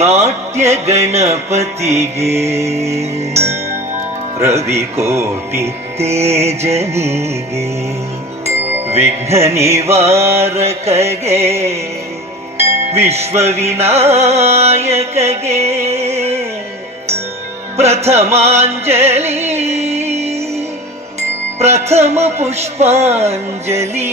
ನಾಟ್ಯ ಗಣಪತಿಗೆ ರವಿಕೋಟಿ ತೇಜನಿಗೆ ವಿಘ್ನ ನಿವಾರಕಗೆ ವಿಶ್ವವಿನಾಯಕಗೆ ಪ್ರಥಮಾಂಜಲಿ ಪ್ರಥಮ ಪುಷ್ಪಾಂಜಲಿ.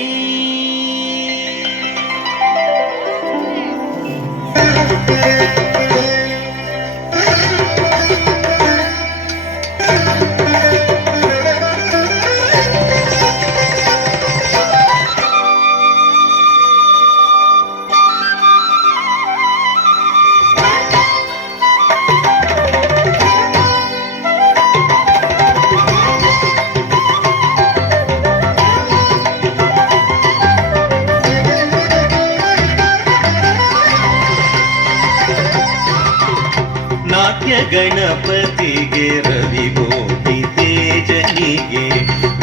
ನಾಟ್ಯ ಗಣಪತಿಗೆ ರವಿಕೋಟಿ ತೇಜನಿಗೆ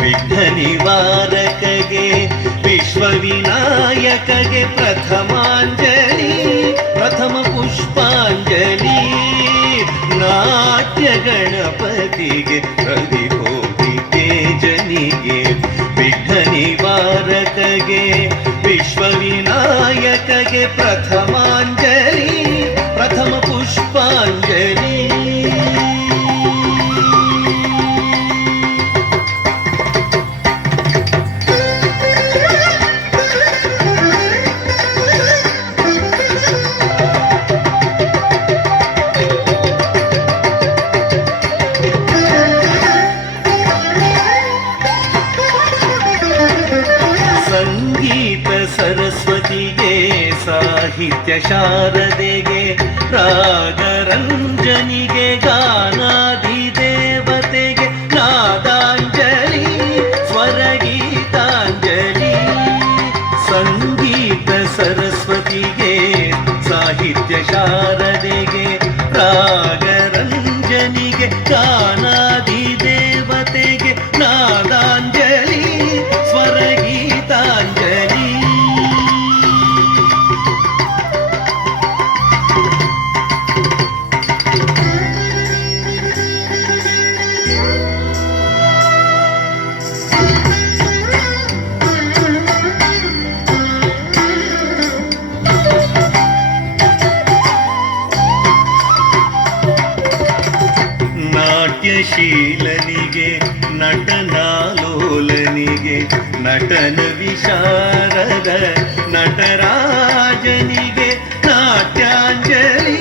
ವಿಘ್ನ ನಿವಾರಕಗೆ ವಿಶ್ವವಿನಾಯಕಗೆ ಪ್ರಥಮಾಂಜಲಿ ಪ್ರಥಮ ಪುಷ್ಪಾಂಜಲಿ. ನಾಟ್ಯ ಗಣಪತಿಗೆ ರವಿಕೋಟಿ ತೇಜನಿಗೆ ವಿಘ್ನ ನಿವಾರಕಗೆ ವಿಶ್ವವಿನಾಯಕಗೆ ಪ್ರಥಮಾಂಜಲಿ ಪ್ರಥಮ ಪುಷ್ಪಾಂಜಲಿ. ಸಂಗೀತ ಸರಸ್ವತಿಗೆ ಸಾಹಿತ್ಯ ಶಾರದೆಗೆ ರಾಗರಂಜನಿಗೆ ಗಾನಾಧಿದೇವತೆಗೆ ನಾದಾಂಜಲಿ ಸ್ವರಗೀತಾಂಜಲಿ. ಸಂಗೀತ ಸರಸ್ವತಿಗೆ ಸಾಹಿತ್ಯ ಶಾರದೆಗೆ ರಾಗರಂಜನಿಗೆ ಗಾನಾಧಿದೇವತೆಗೆ ನಾದಾಂಜಲಿ ಸ್ವರಗೀತಾಂಜಲಿ. ನಾಟ್ಯಶೀಲನಿಗೆ ನಟನಾಲೋಲನಿಗೆ ನಟನ ವಿಶಾರದ ನಟರಾಜನಿಗೆ ನಾಟ್ಯಾಂಜಲಿ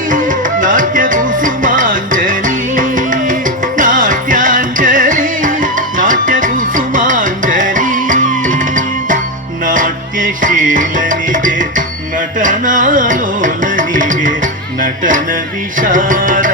ನಾಟ್ಯ ಕುಸುಮಾಂಜಲಿ. ನಾಟ್ಯಾಂಜಲಿ ನಾಟ್ಯ ಕುಸುಮಾಂಜಲಿ. ನಾಟ್ಯಶೀಲನಿಗೆ ನಟನಾಲೋಲನಿಗೆ ನಟನ ವಿಶಾರ